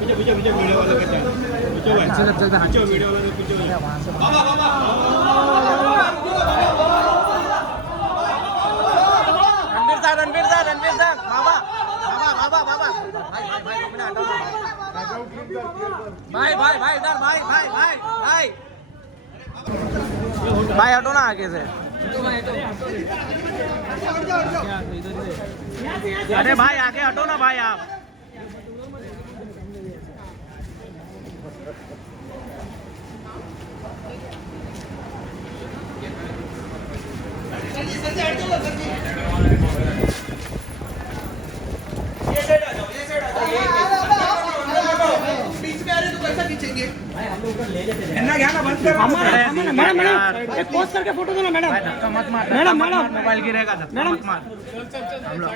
पीछे पीछे पीछे वीडियो वाला का चल पीछे भाई पीछे वीडियो वाला तो पीछे बाबा बाबा रणवीर साहब बाबा बाबा बाबा बाबा भाई इधर भाई हटो ना आगे से। अरे भाई आगे हटो ना भाई आप। मैडम एक पोस्ट करके फोटो दो ना मैडम। मत मार मैडम मोबाइल गिरेगा मैडम मत मार। हम लोग